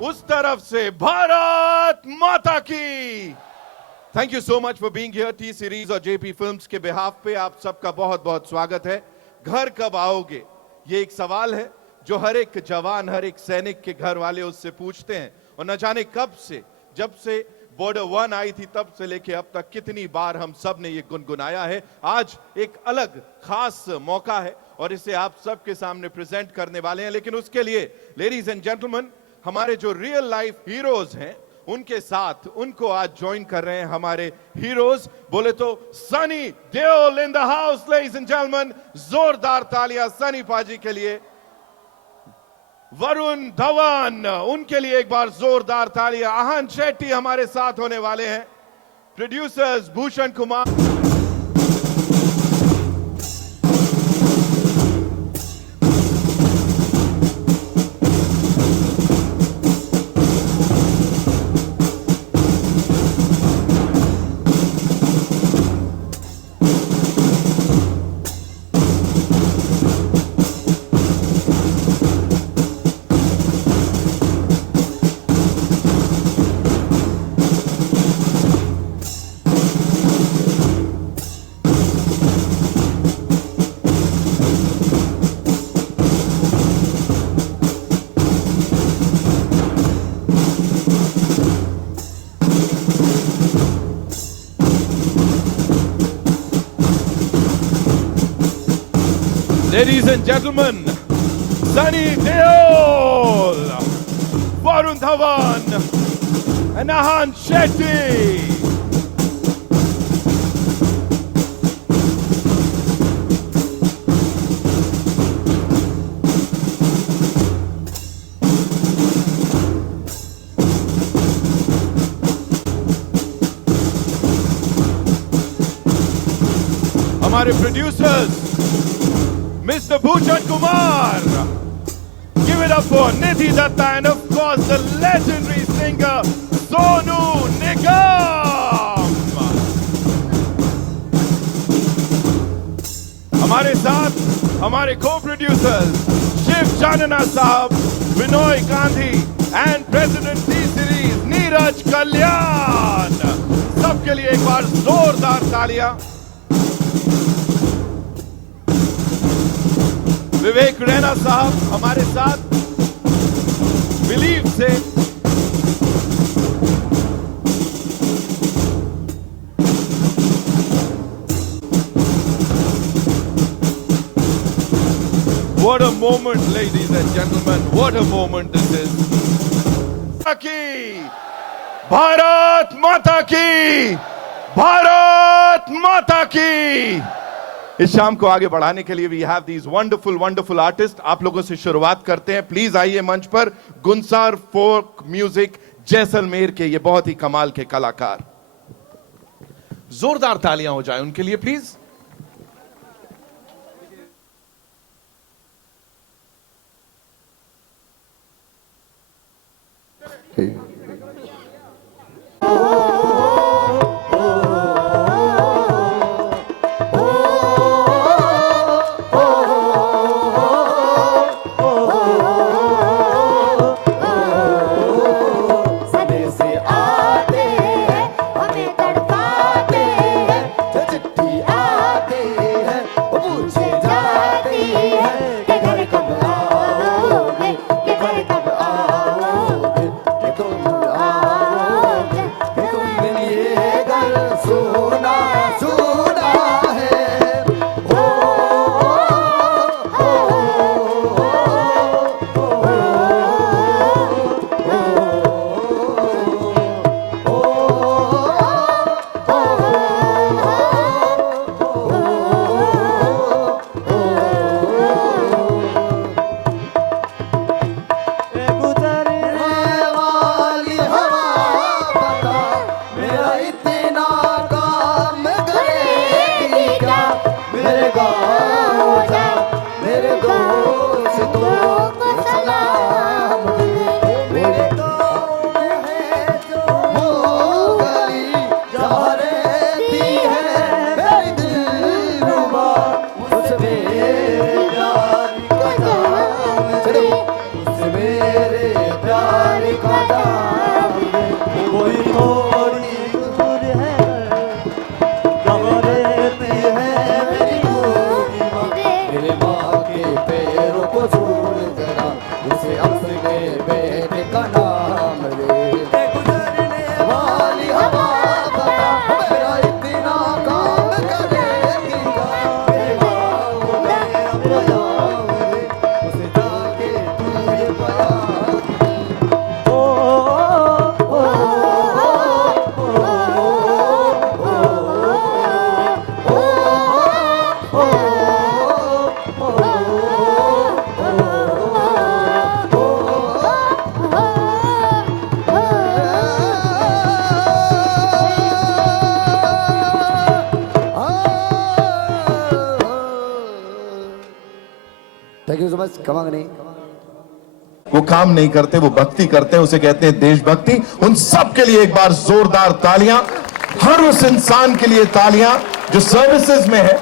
उस तरफ से भारत माता की। Thank you so much for being here. T series और जेपी फिल्म्स के बिहाफ पे आप सबका बहुत बहुत स्वागत है। घर कब आओगे, ये एक सवाल है जो हर एक जवान, हर एक सैनिक के घर वाले उससे पूछते हैं। और न जाने कब से, जब से बॉर्डर 1 आई थी तब से लेके अब तक कितनी बार हम सब ने ये गुनगुनाया है। आज एक अलग खास मौका है और इसे आप सबके सामने प्रेजेंट करने वाले हैं। लेकिन उसके लिए लेडीज एंड जेंटलमैन, हमारे जो रियल लाइफ हीरोज हैं उनके साथ उनको आज ज्वाइन कर रहे हैं हमारे हीरोज। बोले तो Sunny Deol in the house. Ladies and gentleman, जोरदार तालियां सनी पाजी के लिए। वरुण धवन, उनके लिए एक बार जोरदार तालियां। आहन शेट्टी हमारे साथ होने वाले हैं। Producers Bhushan Kumar, ladies and gentlemen, Sunny Deol, Varun Dhawan, and Ahan Shetty. हमारे producers Mr. Bhushan Kumar. Give it up for Nidhi Datta and of course the legendary singer Sonu Nigam. हमारे साथ हमारे co-producers Shiv Janana Sahab, Binoy Gandhi and President T Series Neeraj Kalyan. सबके लिए एक बार जोरदार तालियां। विवेक रैना साहब हमारे साथ बिलीव से। What a moment, ladies and gentlemen, what a moment this is. Bharat Mata की, भारत माता की। इस शाम को आगे बढ़ाने के लिए we have these wonderful wonderful artist. आप लोगों से शुरुआत करते हैं। प्लीज आइए मंच पर गुनसार फोक म्यूजिक जैसलमेर के ये बहुत ही कमाल के कलाकार। जोरदार तालियां हो जाए उनके लिए प्लीज। Todo मच कमांगनी वो काम नहीं करते, वो भक्ति करते हैं, उसे कहते हैं देशभक्ति। उन सब के लिए एक बार जोरदार तालियां। हर उस इंसान के लिए तालियां जो सर्विसेज में है,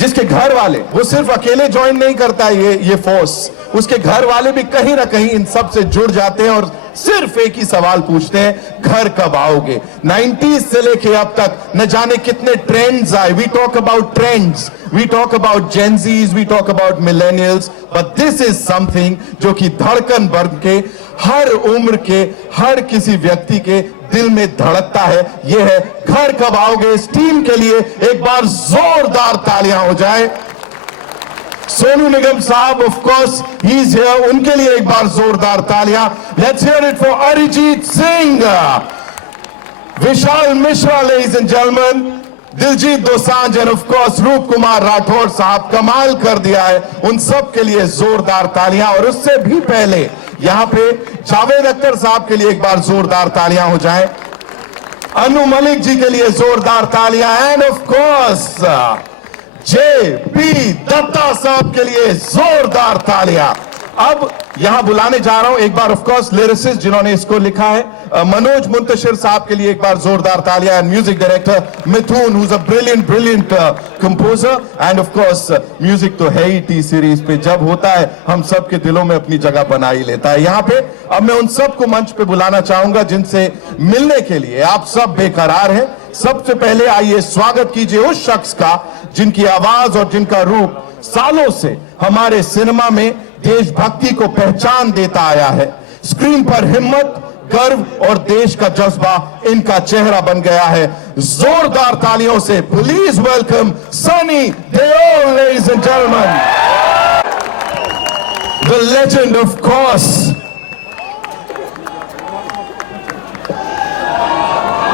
जिसके घर वाले, वो सिर्फ अकेले ज्वाइन नहीं करता है ये फोर्स, उसके घर वाले भी कहीं ना कहीं इन सब से जुड़ जाते हैं और सिर्फ एक ही सवाल पूछते हैं, घर कब आओगे। 90s से लेके अब तक न जाने कितने ट्रेंड्स आए। We talk about trends, we talk about Gen Zs, we talk about millennials, but this is something जो कि धड़कन बन के हर उम्र के हर किसी व्यक्ति के दिल में धड़कता है। यह है घर कब आओगे। इस टीम के लिए एक बार जोरदार तालियां हो जाए। सोनू निगम साहब, of course he is here, उनके लिए एक बार जोरदार तालियां। Let's hear it for Arijit Singh, Vishal Mishra, ladies and gentleman, Diljit Dosanjh and of course रूप कुमार राठौर साहब, कमाल कर दिया है। उन सब के लिए जोरदार तालियां। और उससे भी पहले यहां पे जावेद अख्तर साहब के लिए एक बार जोरदार तालियां हो जाएं। अनु मलिक जी के लिए जोरदार तालियां। And of course J P. Dutta sahab के लिए जोरदार तालियां। अब यहां बुलाने जा रहा हूं एक बार ऑफ कोर्स लिरिसिस्ट जिन्होंने इसको लिखा है, मनोज मुंतशिर साहब के लिए एक बार जोरदार तालियां। And music director Mithun, who is a brilliant composer. And of course music तो है ही टी सीरीज पे, जब होता है हम सब के दिलों में अपनी जगह बना ही लेता है। यहां पे अब मैं उन सबको मंच पे बुलाना चाहूंगा जिनसे मिलने के लिए आप सब बेकरार हैं। सबसे पहले आइए स्वागत कीजिए उस शख्स का जिनकी आवाज और जिनका रूप सालों से हमारे सिनेमा में देशभक्ति को पहचान देता आया है। स्क्रीन पर हिम्मत, गर्व और देश का जज्बा इनका चेहरा बन गया है। जोरदार तालियों से please welcome Sunny Deol, ladies and gentleman, the legend of course.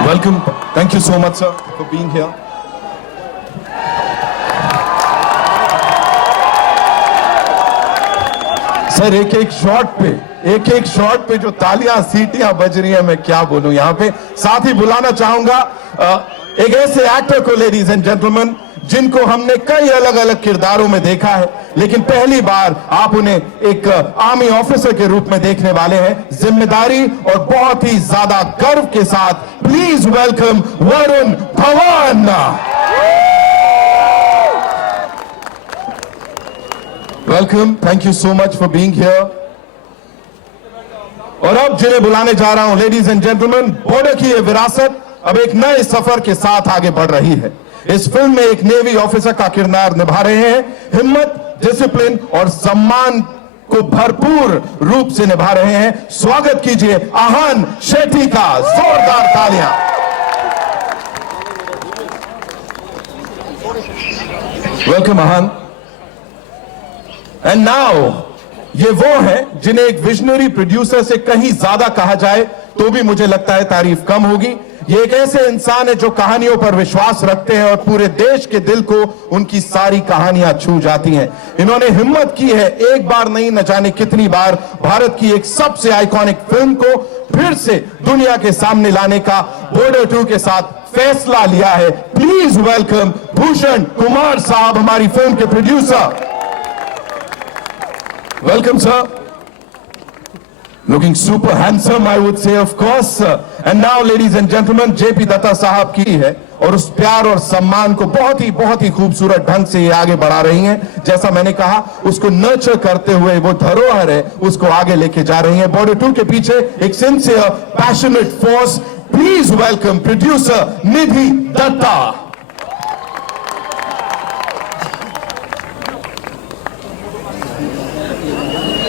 Welcome, thank you so much sir for being here. Sir एक एक शॉट पे जो तालियां सीटियां बज रही हैं, मैं क्या बोलूं यहाँ पे। साथ ही बुलाना चाहूंगा एक ऐसे एक्टर को, लेडीज एंड जेंटलमैन, जिनको हमने कई अलग अलग किरदारों में देखा है, लेकिन पहली बार आप उन्हें एक आर्मी ऑफिसर के रूप में देखने वाले हैं। जिम्मेदारी और बहुत ही ज्यादा गर्व के साथ please welcome Varun Dhawan. Welcome, thank you so much for being here. और अब जिन्हें बुलाने जा रहा हूं, लेडीज एंड जेंटलमैन, बॉर्डर की यह विरासत अब एक नए सफर के साथ आगे बढ़ रही है। इस फिल्म में एक नेवी ऑफिसर का किरदार निभा रहे हैं। हिम्मत, डिसिप्लिन और सम्मान को भरपूर रूप से निभा रहे हैं। स्वागत कीजिए आहान शेट्टी का। जोरदार तालियां। Welcome Ahaan. एंड नाउ ये वो हैं जिन्हें एक विजनरी प्रोड्यूसर से कहीं ज्यादा कहा जाए तो भी मुझे लगता है तारीफ कम होगी। ये एक ऐसे इंसान है जो कहानियों पर विश्वास रखते हैं और पूरे देश के दिल को उनकी सारी कहानियां छू जाती हैं। इन्होंने हिम्मत की है एक बार नहीं, न जाने कितनी बार, भारत की एक सबसे आइकॉनिक फिल्म को फिर से दुनिया के सामने लाने का बॉर्डर 2 के साथ फैसला लिया है। प्लीज वेलकम भूषण कुमार साहब, हमारी फिल्म के producer. Welcome, sir. Looking super handsome, I would say, of course. And now, ladies and gentlemen, J P. Dutta sahab की है और उस प्यार और सम्मान को बहुत ही खूबसूरत ढंग से ये आगे बढ़ा रही हैं। जैसा मैंने कहा, उसको नर्चर करते हुए वो धरोहर है, उसको आगे लेके जा रही हैं। बॉर्डर 2 के पीछे एक sincere, passionate force. Please welcome producer Nidhi Datta.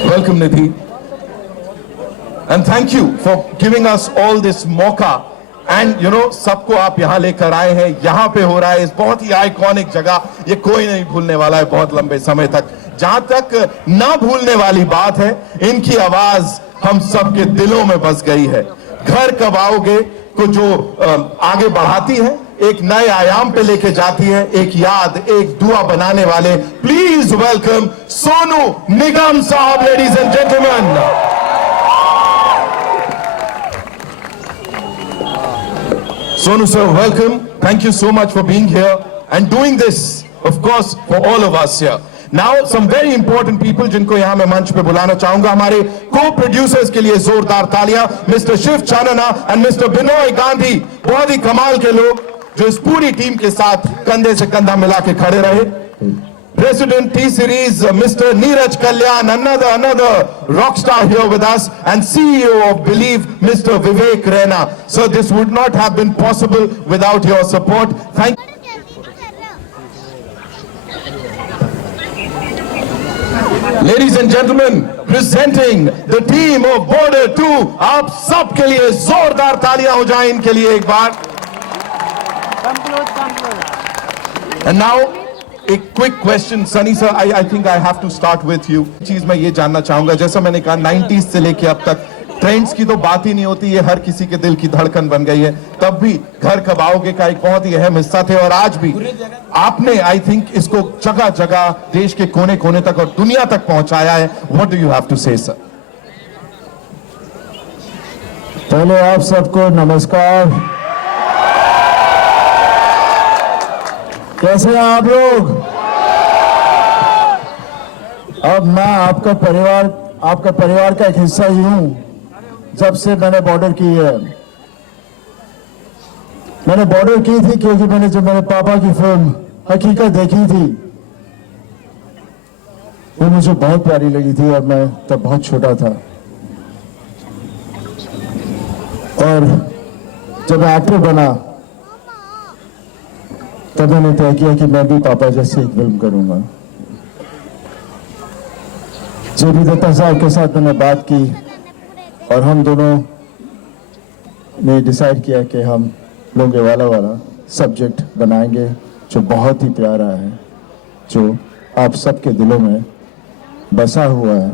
Welcome, Nidhi. And thank you for giving us all this mauka. And you know, सबको आप यहाँ लेकर आए हैं, यहाँ पे हो रहा है इस बहुत ही आइकॉनिक जगह, ये कोई नहीं भूलने वाला है बहुत लंबे समय तक। जहां तक ना भूलने वाली बात है, इनकी आवाज हम सबके दिलों में बस गई है। घर कब आओगे को जो आगे बढ़ाती है, एक नए आयाम पे लेके जाती है, एक याद, एक दुआ बनाने वाले। प्लीज वेलकम सोनू निगम साहब, ladies and gentleman. Sonu sir, welcome. Thank you so much for being here and doing this, of course, for all of us here. Now some very important people जिनको यहां मैं मंच पे बुलाना चाहूंगा, हमारे को प्रोड्यूसर्स के लिए जोरदार तालियां, mister Shiv Chanana and mister Binoy Gandhi. बहुत ही कमाल के लोग जो इस पूरी टीम के साथ कंधे से कंधा मिला के खड़े रहे। President T Series, Mr. Neeraj Kalyan, another rock star here with us, and CEO of Believe, Mr. Vivek Raina. So this would not have been possible without your support. Thank Ladies and gentlemen, presenting the team of Border 2, आप सबके लिए जोरदार तालियां हो जाएं इनके लिए एक बार। And now एक quick question, Sunny sir, I think I have to start with you. चीज मैं ये जानना चाहूंगा, जैसा मैंने कहा 90s से लेके अब तक ट्रेंड्स की तो बात ही नहीं होती, ये हर किसी के दिल की धड़कन बन गई है। तब भी घर कब आओगे का एक बहुत ही अहम हिस्सा थे, और आज भी आपने आई थिंक इसको जगह जगह देश के कोने कोने तक और दुनिया तक पहुंचाया है। What do you have to say sir? पहले आप सबको नमस्कार। कैसे हैं आप लोग? अब मैं आपका परिवार का एक हिस्सा ही हूं। जब से मैंने बॉर्डर की है, मैंने बॉर्डर की थी क्योंकि मैंने जब मेरे पापा की फिल्म हकीकत देखी थी, वो मुझे बहुत प्यारी लगी थी और मैं तब बहुत छोटा था। और जब मैं एक्टर बना तब मैंने तय किया कि मैं भी पापा जैसे एक फिल्म करूंगा। जेपी दत्ता साहब के साथ मैंने बात की और हम दोनों ने डिसाइड किया कि हम लोंगेवाला वाला सब्जेक्ट बनाएंगे जो बहुत ही प्यारा है, जो आप सबके दिलों में बसा हुआ है।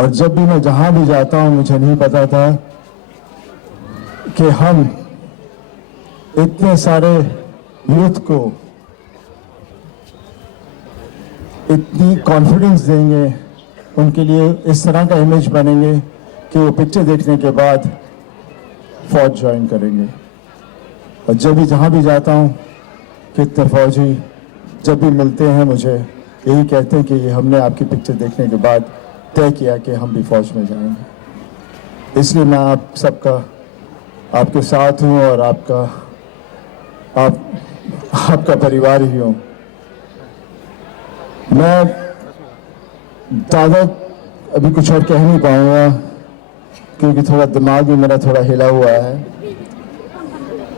और जब भी मैं जहां भी जाता हूं, मुझे नहीं पता था कि हम इतने सारे यूथ को इतनी कॉन्फिडेंस देंगे, उनके लिए इस तरह का इमेज बनेंगे कि वो पिक्चर देखने के बाद फौज ज्वाइन करेंगे। और जब भी जहाँ भी जाता हूँ, कितने फौजी जब भी मिलते हैं मुझे यही कहते हैं कि ये हमने आपकी पिक्चर देखने के बाद तय किया कि हम भी फौज में जाएंगे। इसलिए मैं आप सबका आपके साथ हूँ और आपका परिवार ही हूँ। मैं ज़्यादा अभी कुछ और कह नहीं पाऊंगा क्योंकि थोड़ा दिमाग भी मेरा थोड़ा हिला हुआ है,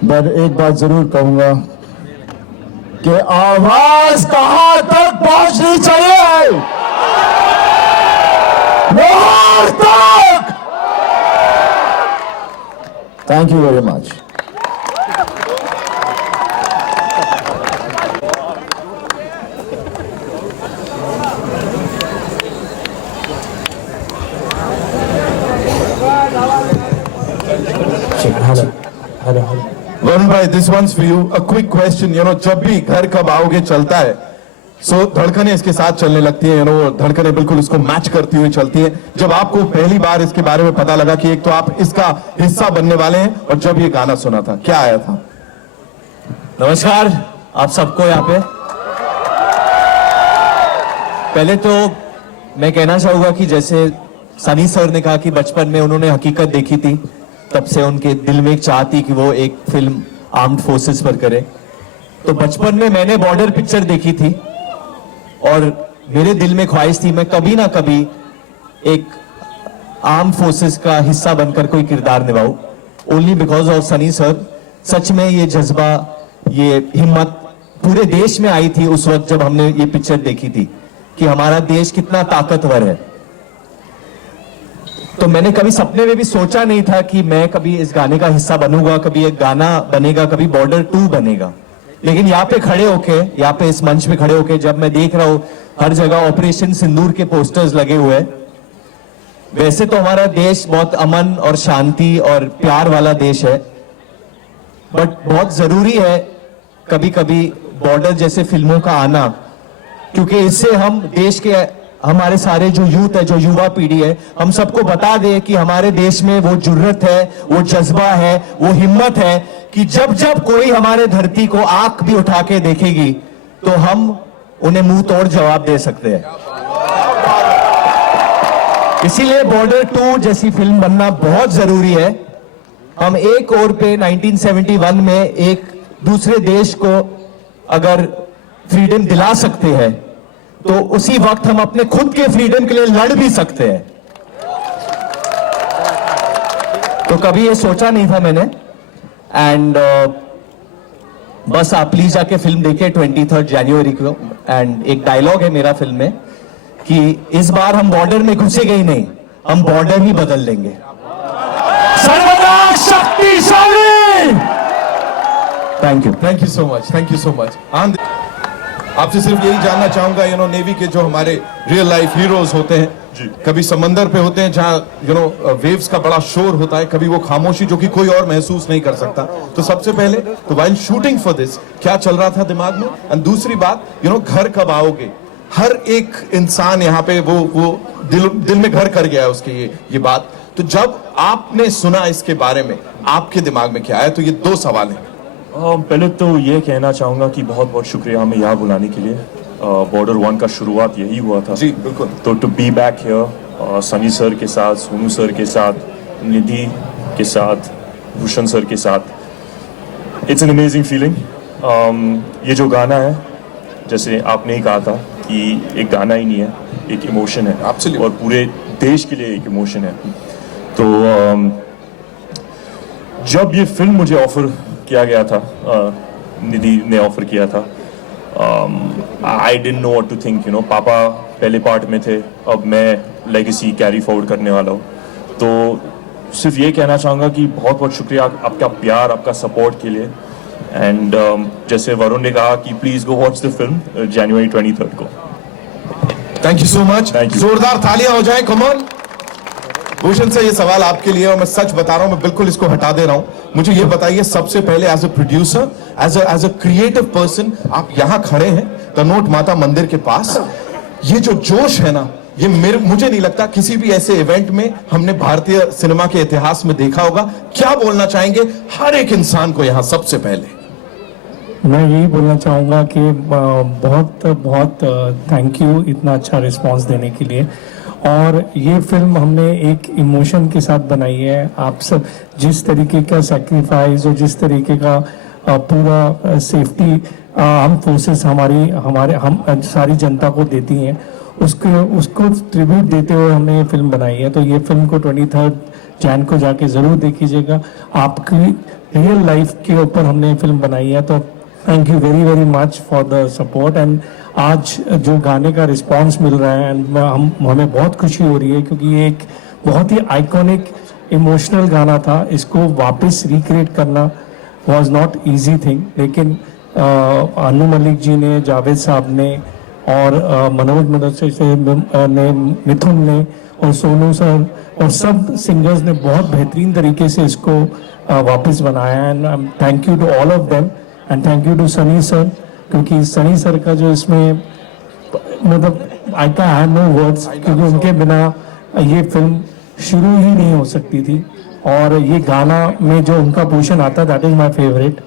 पर एक बात जरूर कहूंगा कि आवाज कहां तक पहुंचनी चाहिए? लाहौर तक। Thank you very much. Varun भाई, this one's for you, a quick question. जब भी घर कब आओगे चलता है, सो धड़कनें इसके साथ चलने लगती है, धड़कनें बिल्कुल इसको मैच करती हुई चलती है। जब आपको पहली बार इसके बारे में पता लगा कि एक तो आप इसका हिस्सा बनने वाले हैं, और जब ये गाना सुना था, क्या आया था? नमस्कार आप सबको यहाँ पे। पहले तो मैं कहना चाहूंगा कि जैसे सनी सर ने कहा कि बचपन में उन्होंने हकीकत देखी थी, तब से उनके दिल में एक चाह थी कि वो एक फिल्म आर्म्ड फोर्सेस पर करे। तो बचपन में मैंने बॉर्डर पिक्चर देखी थी और मेरे दिल में ख्वाहिश थी मैं कभी ना कभी एक आर्म्ड फोर्सेस का हिस्सा बनकर कोई किरदार निभाऊं। Only because of Sunny sir. सच में ये जज्बा, ये हिम्मत पूरे देश में आई थी उस वक्त जब हमने ये पिक्चर देखी थी कि हमारा देश कितना ताकतवर है। तो मैंने कभी सपने में भी सोचा नहीं था कि मैं कभी इस गाने का हिस्सा बनूंगा, कभी एक गाना बनेगा, कभी बॉर्डर 2 बनेगा। लेकिन यहाँ पे खड़े होके, यहाँ पे इस मंच पे खड़े होके जब मैं देख रहा हूँ हर जगह ऑपरेशन सिंदूर के पोस्टर्स लगे हुए, वैसे तो हमारा देश बहुत अमन और शांति और प्यार वाला देश है, बट बहुत जरूरी है कभी कभी बॉर्डर जैसे फिल्मों का आना, क्योंकि इससे हम देश के, हमारे सारे जो यूथ है, जो युवा पीढ़ी है, हम सबको बता दे कि हमारे देश में वो जुर्रत है, वो जज्बा है, वो हिम्मत है कि जब जब कोई हमारे धरती को आंख भी उठा के देखेगी तो हम उन्हें मुंह तोड़ जवाब दे सकते हैं। इसीलिए बॉर्डर 2 जैसी फिल्म बनना बहुत जरूरी है। हम एक ओर पे 1971 में एक दूसरे देश को अगर फ्रीडम दिला सकते हैं तो उसी वक्त हम अपने खुद के फ्रीडम के लिए लड़ भी सकते हैं। तो कभी ये सोचा नहीं था मैंने। एंड बस आप प्लीज जाके फिल्म देखिए 23 जनवरी को। एंड एक डायलॉग है मेरा फिल्म में कि इस बार हम बॉर्डर में घुसेंगे ही नहीं, हम बॉर्डर ही बदल लेंगे। सर्वदा शक्तिशाली। Thank you so much, thank you so much. Anand, आपसे सिर्फ यही जानना चाहूंगा, नेवी के जो हमारे रियल लाइफ हीरोज होते हैं, कभी समंदर पे होते हैं जहां वेव्स का बड़ा शोर होता है, कभी वो खामोशी जो कि कोई और महसूस नहीं कर सकता। तो सबसे पहले तो वाइल शूटिंग फॉर दिस क्या चल रहा था दिमाग में, एंड दूसरी बात घर कब आओगे? हर एक इंसान यहाँ पे वो दिल में घर कर गया है उसके ये बात। तो जब आपने सुना इसके बारे में आपके दिमाग में क्या आया? तो ये 2 सवाल हैं। पहले तो ये कहना चाहूंगा कि बहुत बहुत शुक्रिया हमें यहाँ बुलाने के लिए। बॉर्डर 1 का शुरुआत यही हुआ था। जी बिल्कुल। तो to be back here Sunny sir के साथ, सोनू सर के साथ, निधि के साथ, भूषण सर के साथ, इट्स एन अमेजिंग फीलिंग। ये जो गाना है, जैसे आपने ही कहा था कि एक गाना ही नहीं है, एक इमोशन है। Absolutely. और पूरे देश के लिए एक इमोशन है। तो जब ये फिल्म मुझे ऑफर किया गया था, निधि ने ऑफर किया था, I didn't know what to think. पापा पहले पार्ट में थे, अब मैं लेगेसी कैरी फॉरवर्ड करने वाला हूँ। तो सिर्फ ये कहना चाहूँगा कि बहुत बहुत शुक्रिया आपका प्यार, आपका सपोर्ट के लिए। एंड जैसे वरुण ने कहा कि please go watch the film January 23 को। Thank you so much. Thank you. जोरदार तालियां हो जाए, कम ऑन। भूषण से ये सवाल आपके लिए, और मैं सच बता रहा हूं, मैं बिल्कुल इसको हटा दे रहा हूं। मुझे ये बताइए सबसे पहले, as a producer, as a creative person, आप यहां खड़े हैं तनोट माता मंदिर के पास, ये जो जोश है ना, ये मुझे नहीं लगता किसी भी ऐसे इवेंट में हमने भारतीय सिनेमा के इतिहास में देखा होगा। क्या बोलना चाहेंगे हर एक इंसान को यहां सबसे पहले? मैं यही बोलना चाहूँगा कि बहुत बहुत थैंक यू इतना अच्छा रिस्पांस देने के लिए। और ये फिल्म हमने एक इमोशन के साथ बनाई है। आप सब जिस तरीके का सेक्रीफाइस और जिस तरीके का पूरा सेफ्टी हम फोर्सेस हम सारी जनता को देती हैं, उसको ट्रिब्यूट देते हुए हमने ये फिल्म बनाई है। तो ये फिल्म को 23 जैन को जाके ज़रूर देखिएगा। आपकी रियल लाइफ के ऊपर हमने ये फिल्म बनाई है। तो thank you very very much for the support. And आज जो गाने का रिस्पांस मिल रहा है, एंड हमें बहुत खुशी हो रही है, क्योंकि ये एक बहुत ही आइकॉनिक इमोशनल गाना था। इसको वापस रिक्रिएट करना वाज नॉट इजी थिंग, लेकिन अनु मलिक जी ने, जावेद साहब ने, और मनोज मदरसे से ने, मिथुन ने, और सोनू सर और सब सिंगर्स ने बहुत बेहतरीन तरीके से इसको वापस बनाया। And thank you to all of them, and thank you to Sunny sir, क्योंकि सनी सर का जो इसमें मतलब I can have no words, क्योंकि उनके बिना ये फिल्म शुरू ही नहीं हो सकती थी। और ये गाना में जो उनका पोर्शन आता है, दैट इज माय फेवरेट।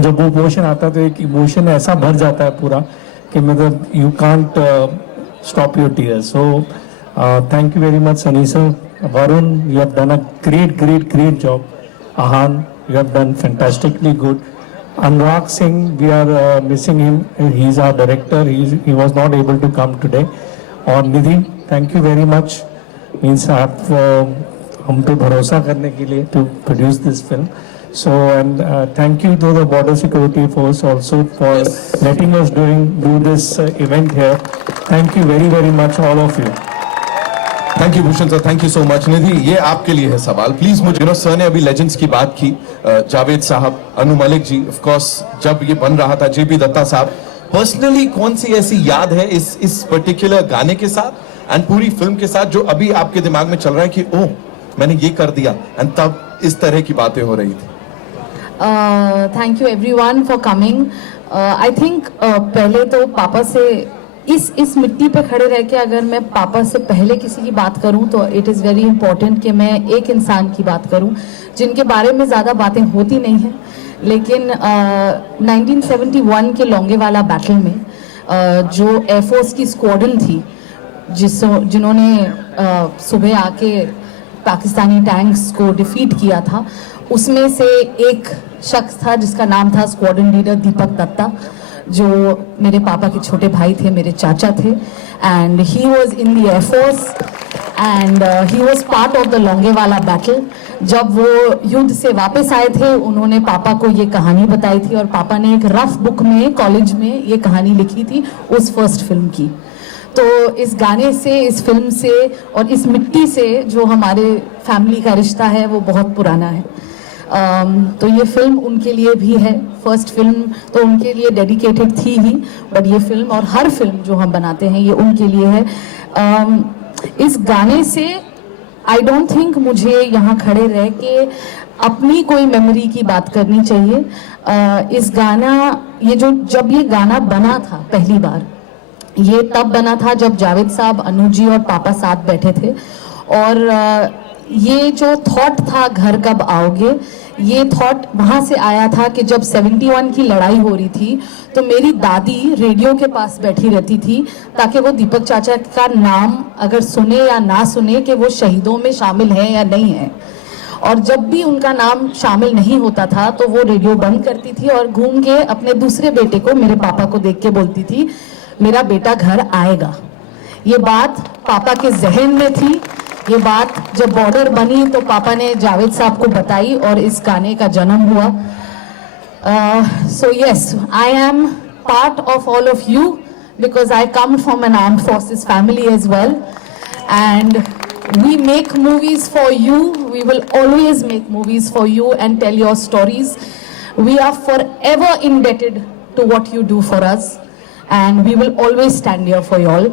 जब वो पोर्शन आता तो एक इमोशन ऐसा भर जाता है पूरा कि मतलब you can't stop your tears. So thank you very much Sunny sir. Varun, you have done a great job. Aahan, you have done fantastically good. Anurag Singh, we are missing him. He is our director. He was not able to come today. और निधि, thank you very much. Means आप हम पे भरोसा करने के लिए to produce this film. So and thank you to the Border Security Force also for letting us do this event here. Thank you very very much all of you. Thank you Bhushan sir, thank you so much. Nidhi, ये आपके लिए है सवाल। Please मुझे, sir ने अभी legends की बात की, जावेद साहब, अनु मलिक जी, ऑफ कोर्स जब ये बन रहा था, जेपी दत्ता साहब, पर्सनली कौन सी ऐसी याद है इस पर्टिकुलर गाने के साथ एंड पूरी फिल्म के साथ जो अभी आपके दिमाग में चल रहा है कि ओह मैंने ये कर दिया, एंड तब इस तरह की बातें हो रही थी? Thank you everyone for coming. I think पहले तो पापा से इस मिट्टी पे खड़े रह के अगर मैं पापा से पहले किसी की बात करूं तो इट इज़ वेरी इंपॉर्टेंट कि मैं एक इंसान की बात करूं जिनके बारे में ज़्यादा बातें होती नहीं हैं, लेकिन 1971 के लोंगेवाला बैटल में जो एयरफोर्स की स्क्वाड्रन थी जिन्होंने सुबह आके पाकिस्तानी टैंक्स को डिफीट किया था, उसमें से एक शख्स था जिसका नाम था स्क्वाड्रन लीडर दीपक दत्ता, जो मेरे पापा के छोटे भाई थे, मेरे चाचा थे, and he was in the air force and he was part of the Longewala battle. जब वो युद्ध से वापस आए थे, उन्होंने पापा को ये कहानी बताई थी और पापा ने एक रफ बुक में कॉलेज में ये कहानी लिखी थी उस फर्स्ट फिल्म की। तो इस गाने से, इस फिल्म से और इस मिट्टी से जो हमारे फैमिली का रिश्ता है वो बहुत पुराना है। तो ये फिल्म उनके लिए भी है। फर्स्ट फिल्म तो उनके लिए डेडिकेटेड थी ही, बट ये फिल्म और हर फिल्म जो हम बनाते हैं ये उनके लिए है। इस गाने से आई डोंट थिंक मुझे यहाँ खड़े रह के अपनी कोई मेमोरी की बात करनी चाहिए। इस गाना जब ये गाना बना था पहली बार, ये तब बना था जब जावेद साहब, अनु जी और पापा साथ बैठे थे, और ये जो थॉट था घर कब आओगे, ये थॉट वहाँ से आया था कि जब 71 की लड़ाई हो रही थी तो मेरी दादी रेडियो के पास बैठी रहती थी ताकि वो दीपक चाचा का नाम अगर सुने या ना सुने कि वो शहीदों में शामिल है या नहीं है। और जब भी उनका नाम शामिल नहीं होता था तो वो रेडियो बंद करती थी और घूम के अपने दूसरे बेटे को, मेरे पापा को देख के बोलती थी, मेरा बेटा घर आएगा। ये बात पापा के जहन में थी। ये बात जब बॉर्डर बनी तो पापा ने जावेद साहब को बताई और इस गाने का जन्म हुआ। So yes, I am part of all of you because I come from an armed forces family as well, and we make movies for you. We will always make movies for you and tell your stories. We are forever indebted to what you do for us, and we will always stand here for you all.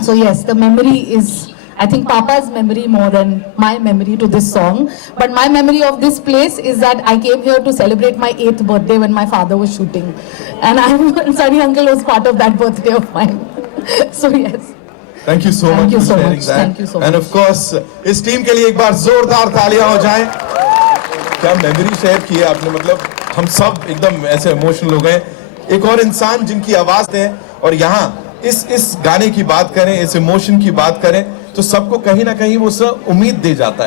So yes, the memory is, I think, Papa's memory more than my memory to this song. But my memory of this place is that I came here to celebrate my 8th birthday when my father was shooting, and Sunny uncle was part of that birthday of mine. So yes. Thank you so much for sharing that. Thank you so much. And of course, इस team के लिए एक बार जोरदार तालियां हो जाएं। क्या मेमोरी शेयर की है आपने, मतलब हम सब एकदम ऐसे इमोशनल हो गए। एक और इंसान जिनकी आवाज है और यहाँ इस गाने की बात करें, इस इमोशन की बात करें, तो सबको कहीं ना कहीं वो सब उम्मीद दे जाता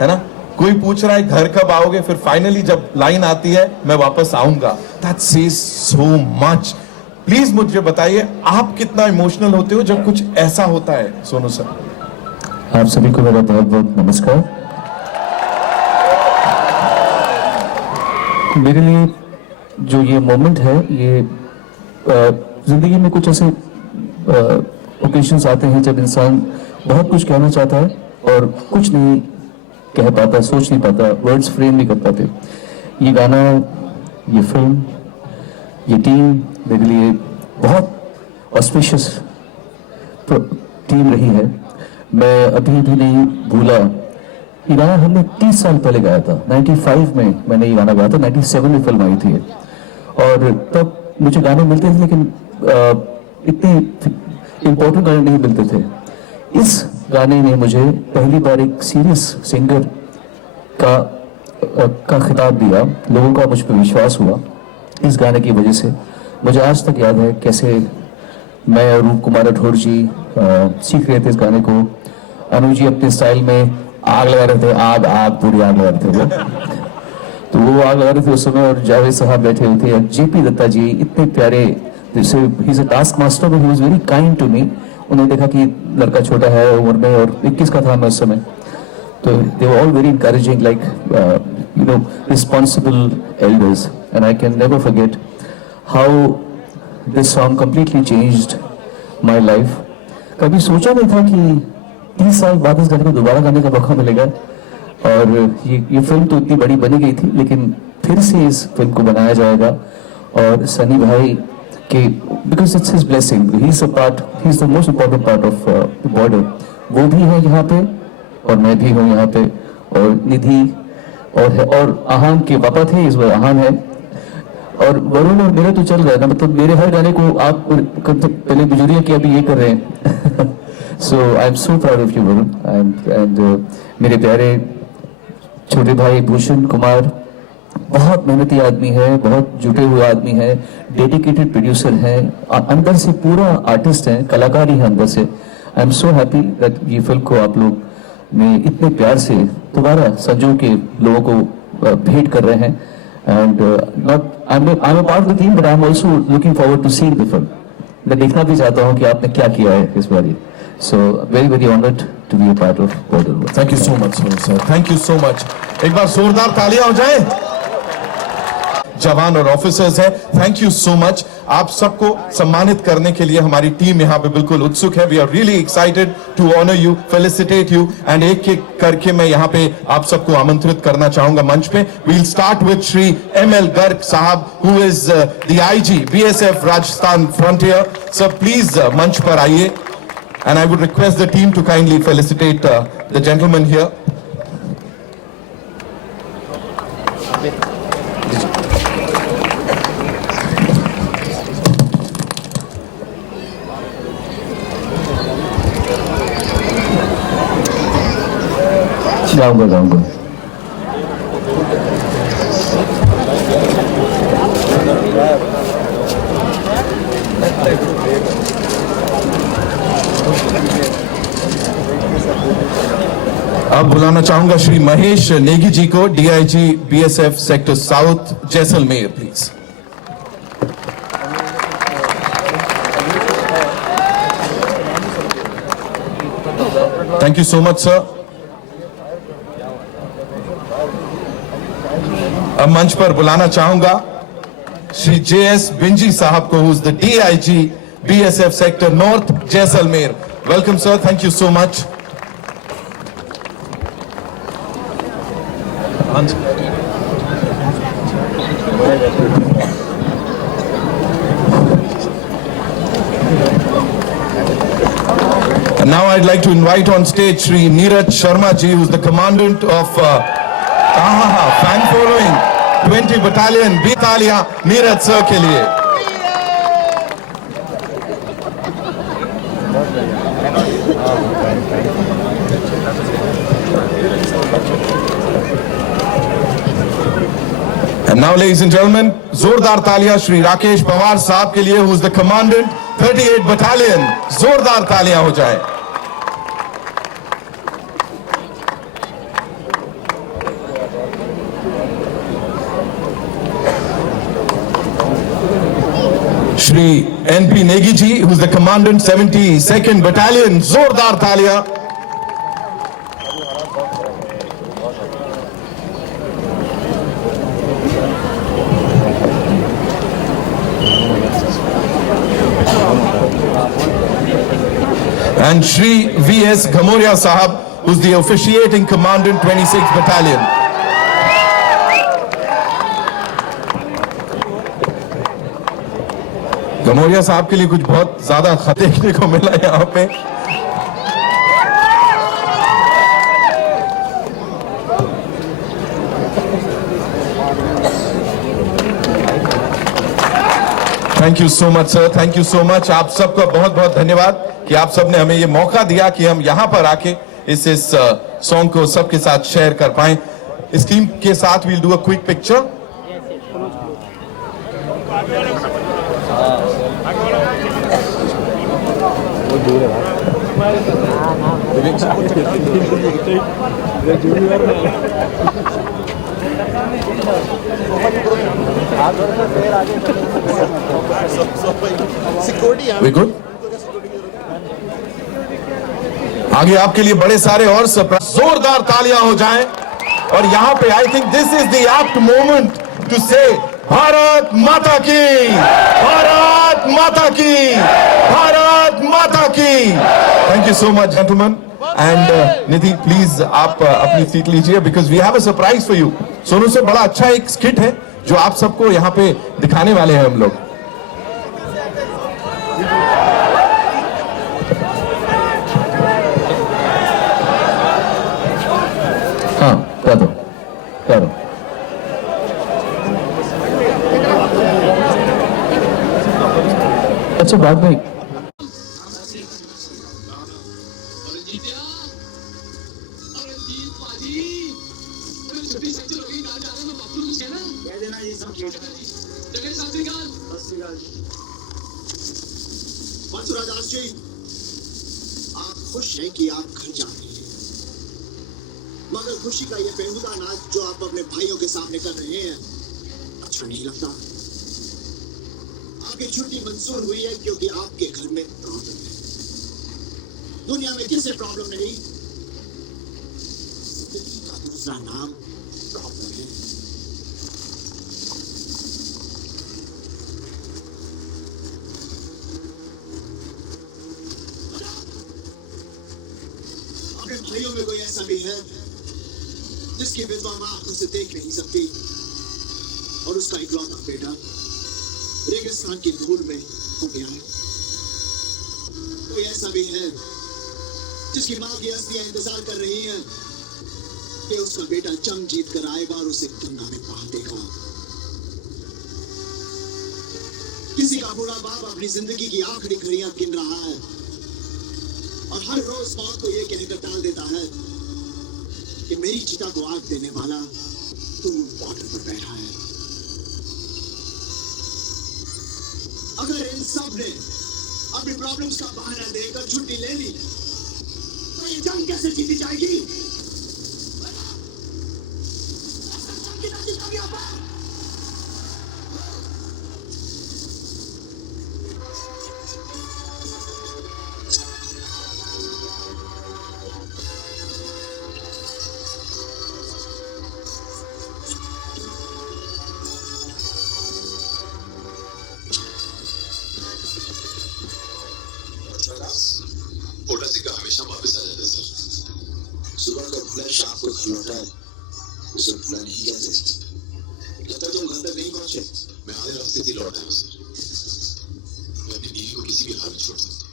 है ना। कोई पूछ रहा है घर कब आओगे, फिर फाइनली जब लाइन आती है मैं वापस आऊंगा, that says so much. Please मुझे बताइए आप कितना इमोशनल होते हो जब कुछ ऐसा होता है। सोनू सर, आप सभी को मेरा बहुत बहुत नमस्कार। मेरे लिए जो ये मोमेंट है, ये जिंदगी में कुछ ऐसे ओकेशंस आते हैं जब इंसान बहुत कुछ कहना चाहता है और कुछ नहीं कह पाता, सोच नहीं पाता, वर्ड्स फ्रेम नहीं कर पाते। ये गाना, ये फिल्म, ये टीम मेरे लिए बहुत ऑस्पिशियस टीम रही है। मैं अभी भी नहीं भूला, ये गाना हमने 30 साल पहले गाया था। 95 में मैंने ये गाना गाया था, 97 में फिल्म आई थी और तब मुझे गाने मिलते थे लेकिन इतने इम्पोर्टेंट गाने नहीं मिलते थे। इस गाने ने मुझे पहली बार एक सीरियस सिंगर का खिताब दिया, लोगों का मुझ पर विश्वास हुआ इस गाने की वजह से। मुझे आज तक याद है कैसे मैं और रूप कुमार राठौर जी सीख रहे थे इस गाने को। अनु जी अपने स्टाइल में आग लगा रहे थे, आग पूरी आग लगा रहे थे वो तो वो आग लगा रहे थे उस समय, और जावेद साहब बैठे हुए थे, जेपी दत्ता जी इतने प्यारे, जैसे he is a task master but he was very kind to me. उन्होंने देखा कि लड़का छोटा है उम्र में और 21 का था मैं उस समय, तो they were all very encouraging, like you know, responsible elders, and I can never forget how this song completely changed my life. कभी सोचा नहीं था कि 30 साल बाद इस गाने को दोबारा गाने का मौका मिलेगा, और ये फिल्म तो इतनी बड़ी बनी गई थी लेकिन फिर से इस फिल्म को बनाया जाएगा। और सनी भाई के, because it's his blessing, he's the most important part of the border, वो भी है यहाँ पे और मैं भी हूँ यहाँ पे, और निधि और आहान के पापा थे, इस बार आहान है, और वरुण और मेरे तो चल रहा है ना, मतलब मेरे हर गाने को आप पहले बिजुरिया की अभी ये कर रहे हैं। So I am so proud of you Varun, and मेरे प्यारे छोटे भाई भूषण कुमार, बहुत मेहनती आदमी है, बहुत जुटे हुए आदमी है, डेडिकेटेड प्रोड्यूसर है, अंदर से पूरा आर्टिस्ट है, कलाकार ही है अंदर से। आई एम सो हैप्पी दैट ये फिल्म को आप लोग ने इतने प्यार से दोबारा संजू के लोगों को भेंट कर रहे हैं। And not I am a part of the team, but I am also looking forward to seeing the film. मैं देखना भी चाहता हूँ कि आपने क्या किया है इस बार। So very very honoured to be a part of Border. Thank you so much sir, thank you so much. एक बार जोरदार तालियां हो जाए। जवान और ऑफिसर्स हैं, थैंक यू सो मच। आप सबको सम्मानित करने के लिए हमारी टीम यहाँ पे बिल्कुल उत्सुक है। We are really excited to honour you, felicitate you and एक एक करके मैं यहाँ पे आप सबको आमंत्रित करना चाहूंगा मंच पे। We'll start with Shri ML Garg साहब, who is the IG BSF Rajasthan frontier. Sir please मंच पर आइए and I would request the team to kindly felicitate the gentleman here. जाऊंगा। अब बुलाना चाहूंगा श्री महेश नेगी जी को, DIG BSF sector south Jaisalmer, please. Thank you so much sir. अब मंच पर बुलाना चाहूंगा श्री JS बिंजी साहब को, who is the DIG BSF sector north Jaisalmer. Welcome sir, thank you so much. And now I'd like to invite on stage Shri Neeraj Sharma ji, who's the commandant of fan following 20 battalion। तालियां Neeraj sir के लिए। And now ladies and gentlemen, जोरदार तालियां श्री राकेश पवार साहब के लिए, who's the commandant 38 battalion। जोरदार तालियां हो जाए। Shri NP Negi ji, who's the commandant 72nd battalion। जोरदार तालियां। And Shri VS Ghamoria Sahab, who's the officiating commandant 26th battalion। गमोरिया साहब के लिए कुछ बहुत ज्यादा खत देखने को मिला यहाँ पे। Thank you so much sir, thank you so much. आप सबका बहुत बहुत धन्यवाद कि आप सबने हमें ये मौका दिया कि हम यहाँ पर आके इस सॉन्ग को सबके साथ शेयर कर पाए। इस टीम के साथ we'll do a quick picture. We good? आगे आपके लिए बड़े सारे और सरप्राइज। जोरदार तालियां हो जाएं। और यहां पे I think this is the apt moment to say Bharat Mata की, भारत माता की, भारत माता की। Thank you so much gentleman. And Nidhi please आप अपनी सीट लीजिए, because we have a surprise for you. Sonu से बड़ा अच्छा एक स्किट है जो आप सबको यहाँ पे दिखाने वाले हैं हम लोग। हाँ करो करो। अच्छा बात भाई, अरे दीप पाजी, मेरी छुट्टी सेक्टर होगी, कहाँ जा रहे हो? बापू कुछ कहना कह देना ये सब खेल जगह सत श्री अकाल बंसुरा दास जी, आप खुश हैं कि आप घर जा रहे हैं, मगर खुशी का ये बेहुदा नाच जो आप अपने भाइयों के सामने कर रहे हैं अच्छा नहीं लगता। आपकी छुट्टी मंजूर हुई है क्योंकि आपके घर में प्रॉब्लम है। दुनिया में किसे प्रॉब्लम नहीं? जिंदगी का दूसरा नाम प्रॉब्लम है। अपने भाइयों में कोई ऐसा भी है जिसकी विधवा मां उसे देख नहीं सकती और उसका इकलौता बेटा रेगिस्तान की धूल में हो गया है? कोई ऐसा भी है जिसकी मां की अस्थियां इंतजार कर रही हैं कि उसका बेटा जंग जीत कर आएगा और उसे गंगा में बहा देगा? किसी का बूढ़ा बाप अपनी जिंदगी की आखिरी घड़ियां गिन रहा है और हर रोज मौत को यह कहकर टाल देता है कि मेरी चिता को आग देने वाला दूर बॉर्डर पर बैठा है। अगर इन सब ने अपनी प्रॉब्लम्स का बहाना देकर छुट्टी ले ली तो ये जंग कैसे जीती जाएगी? कोटा सिक्का हमेशा वापस आ जाता है सर। सुबह का प्लान शाम को घर लौटा है, उसे प्लान नहीं कहते। जब तक तुम घर तक नहीं पहुंचे मैं आधे रास्ते से लौट आया सर। मैं अपनी बीवी को किसी भी हाल में छोड़ सकता,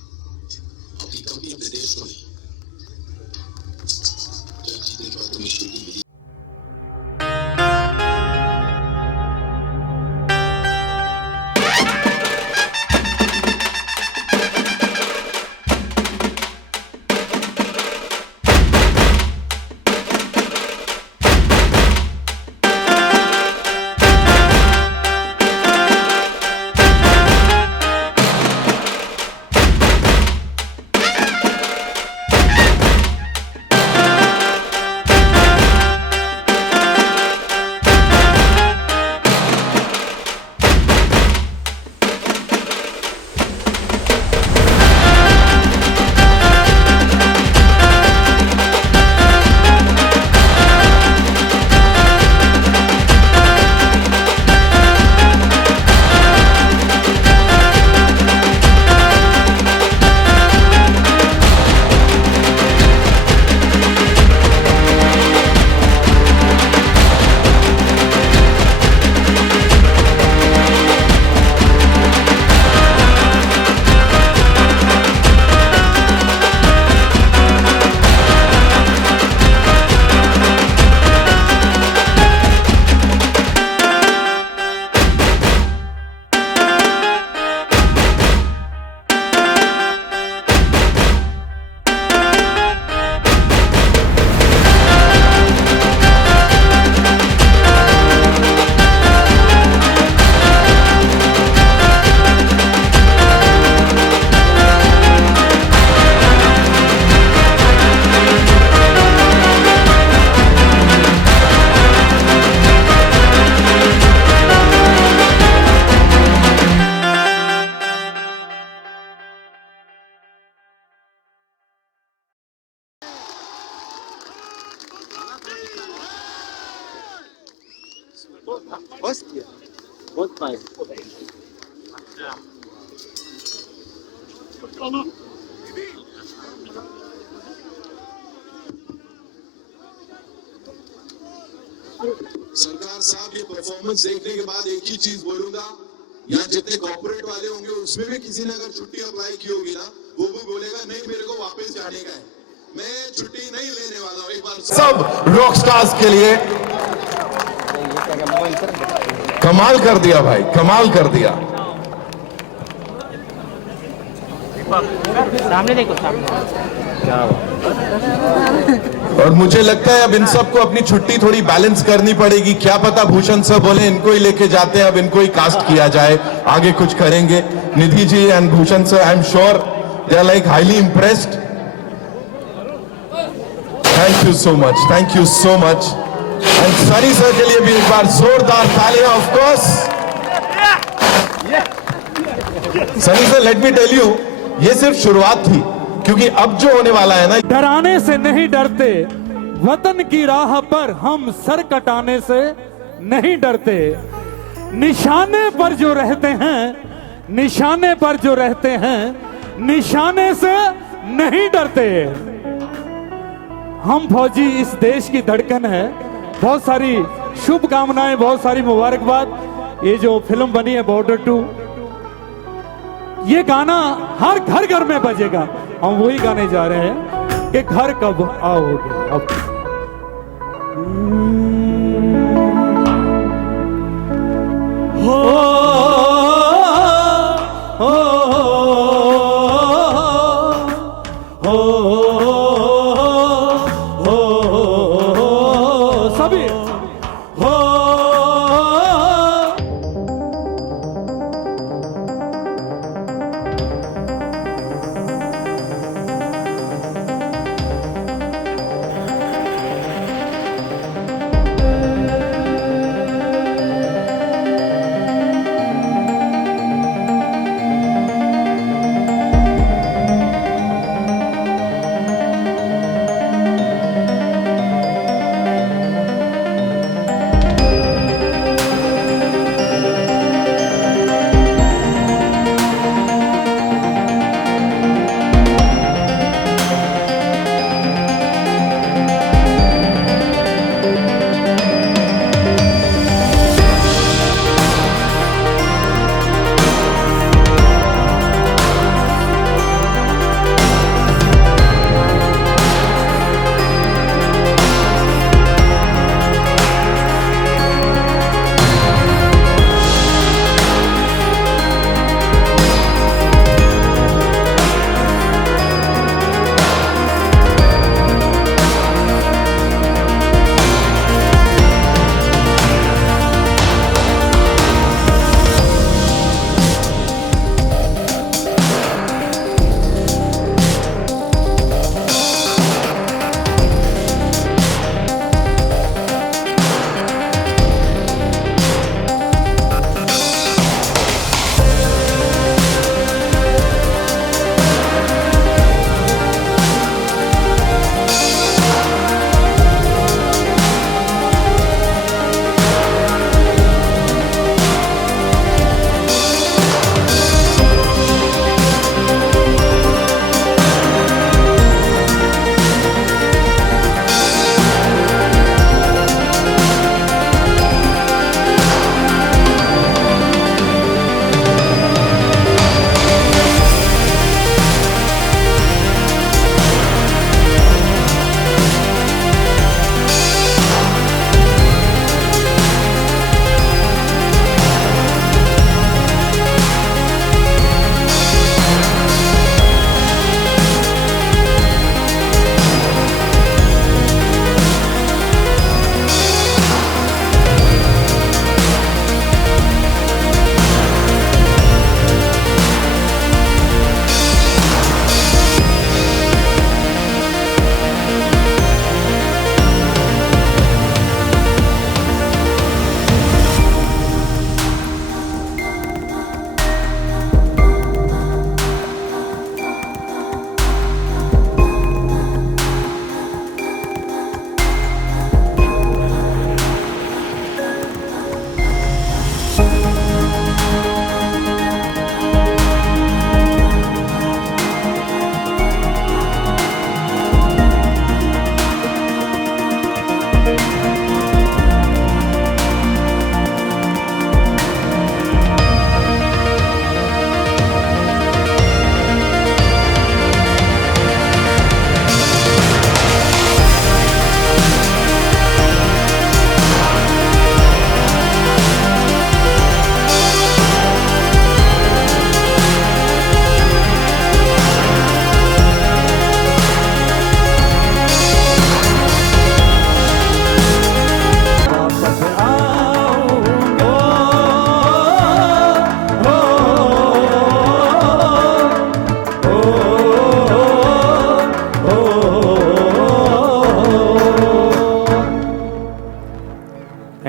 अपनी कंपनी अपने देश को नहीं। जब जीतने के बाद तुम्हें छुट्टी मिली। बहुत फाइन। सरकार साहब ये परफॉर्मेंस देखने के बाद एक ही चीज बोलूंगा, यहाँ जितने कॉर्पोरेट वाले होंगे उसमें भी किसी ने अगर छुट्टी अप्लाई की होगी ना, वो भी बोलेगा नहीं मेरे को वापस जाने का है, मैं छुट्टी नहीं लेने वाला हूँ। एक बार सब रॉक स्टार्स के लिए कमाल कर दिया भाई, कमाल कर दिया। सामने देखो, सामने। और मुझे लगता है अब इन सबको अपनी छुट्टी थोड़ी बैलेंस करनी पड़ेगी। क्या पता भूषण सर बोले इनको ही लेके जाते हैं, अब इनको ही कास्ट किया जाए, आगे कुछ करेंगे। Nidhi ji and Bhushan sir, I am sure they are like highly impressed. Thank you so much, thank you so much. And Sunny sir के लिए भी एक बार जोरदार तालियां of course. Sunny sir, let me tell you, ये सिर्फ शुरुआत थी, क्योंकि अब जो होने वाला है ना, डराने से नहीं डरते, वतन की राह पर हम सर कटाने से नहीं डरते। निशाने पर जो रहते हैं, निशाने पर जो रहते हैं, निशाने से नहीं डरते। हम फौजी इस देश की धड़कन है। बहुत सारी शुभकामनाएं, बहुत सारी मुबारकबाद। ये जो फिल्म बनी है बॉर्डर 2, ये गाना हर घर घर में बजेगा। हम वही गाने जा रहे हैं कि घर कब आओगे। अब सभी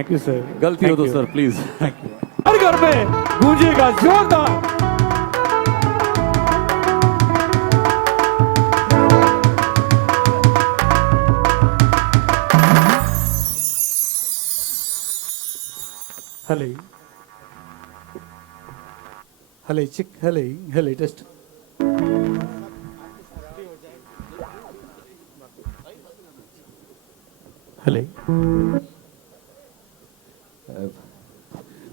थैंक यू सर। गलती हो तो सर प्लीज। Thank you. हर घर में गूंजेगा जोरदार। हले हले चिक हले हले टेस्ट। हले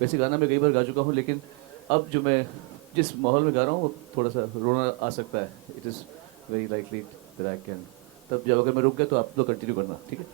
वैसे गाना मैं कई बार गा चुका हूँ, लेकिन अब जो मैं जिस माहौल में गा रहा हूँ वो थोड़ा सा रोना आ सकता है। It is very likely that I can. तब जब अगर मैं रुक गया तो आप लोग कंटिन्यू करना, ठीक है?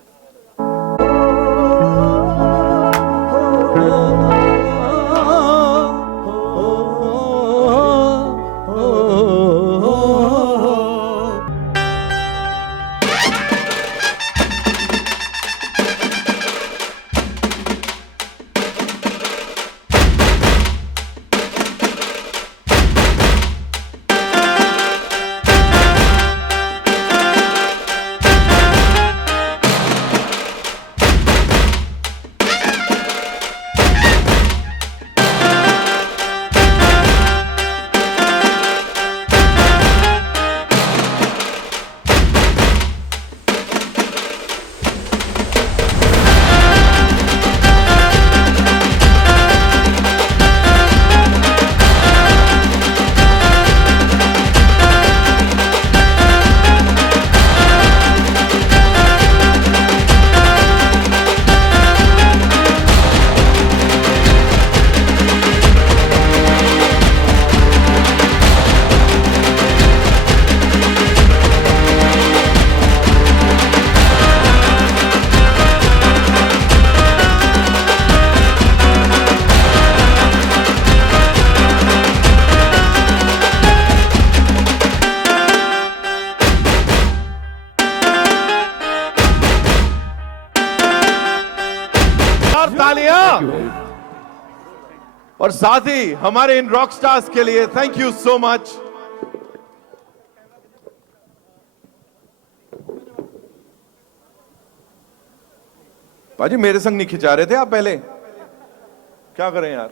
और साथ ही हमारे इन रॉक स्टार्स के लिए थैंक यू सो मच। पाजी मेरे संग नहीं खिंचा रहे थे आप पहले, क्या करें यार।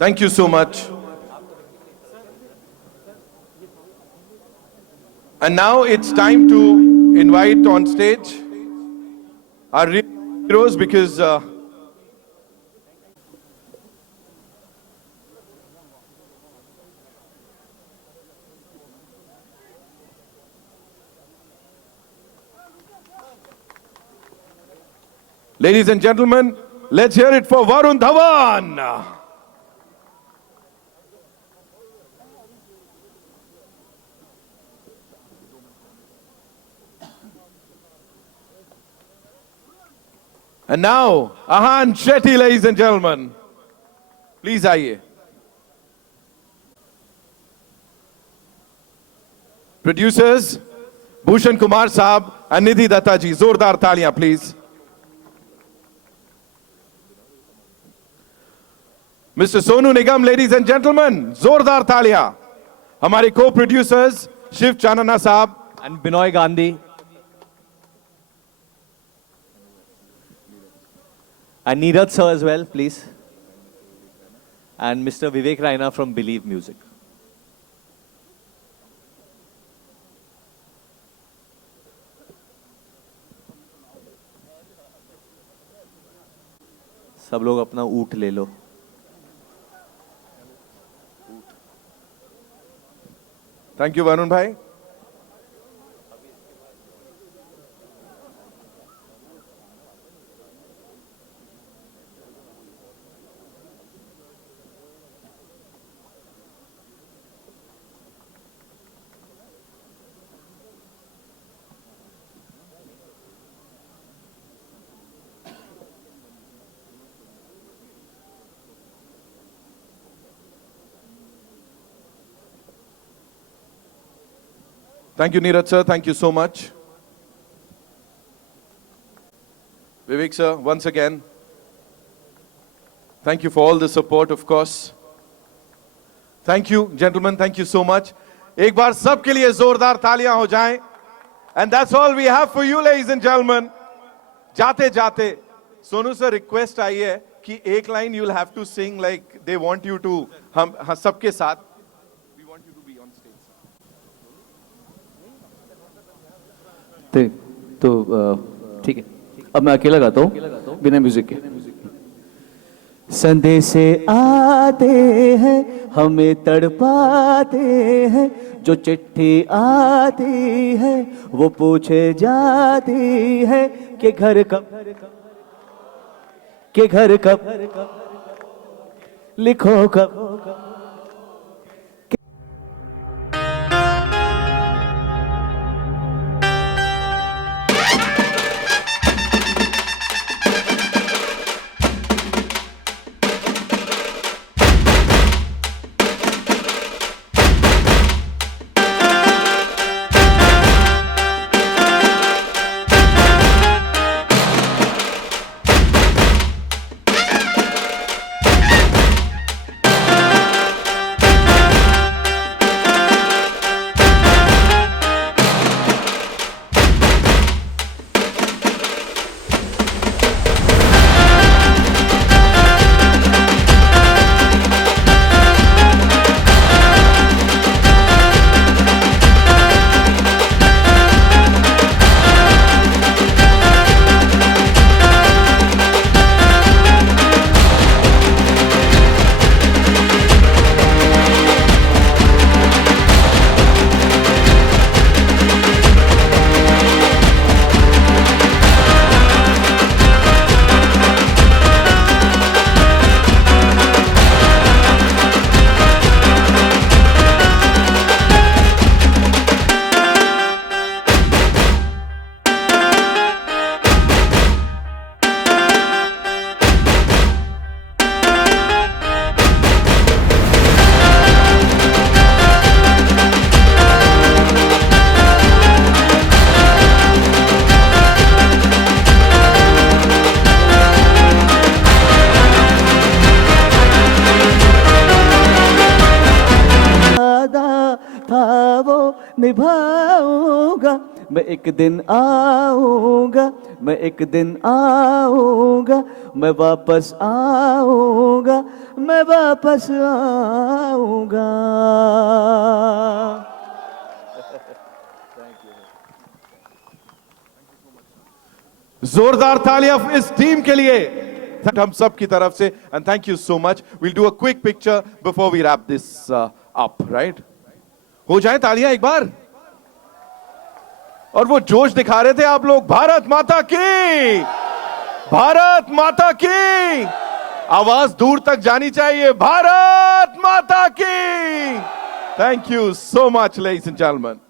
Thank you so much. And now it's time to invite on stage our heroes, because ladies and gentlemen, let's hear it for Varun Dhawan. And now, Ahan Shetty, ladies and gentlemen. Please आइए. Producers, Bhushan Kumar Saab and Nidhi Datta ji. जोरदार तालियां, please. Mr. Sonu Nigam, ladies and gentlemen. जोरदार तालियां. हमारे co-producers, Shiv Chanana Saab and Binoy Gandhi. And Neeraj sir as well, please. And Mr. Vivek Raina from Believe Music. सब लोग अपना ऊँट ले लो। Thank you, Varun bhai. Thank you, Neeraj sir. Thank you so much. Vivek sir, once again, thank you for all the support, of course. Thank you gentleman, thank you so much. एक बार सबके लिए जोरदार तालियां हो जाएं। And that's all we have for you ladies and gentleman. जाते जाते सोनू सर रिक्वेस्ट आई है कि एक line you will have to sing like they want you to, हम सबके साथ we want you to be on stage. तो ठीक है, अब मैं अकेला गाता हूँ बिना म्यूजिक के। संदेशे आते हैं हमें तड़पाते हैं, जो चिट्ठी आती है वो पूछे जाती है कि घर कब लिखो कब। निभाऊंगा मैं एक दिन आऊंगा, मैं एक दिन आऊंगा, मैं वापस आऊंगा, मैं वापस आऊंगा। जोरदार तालियां इस टीम के लिए हम सब की तरफ से, and thank you so much. Will do a quick picture before we wrap this up, right? हो जाए तालियां एक बार। और वो जोश दिखा रहे थे आप लोग, भारत माता की, भारत माता की। आवाज दूर तक जानी चाहिए, भारत माता की। Thank you so much ladies and gentleman.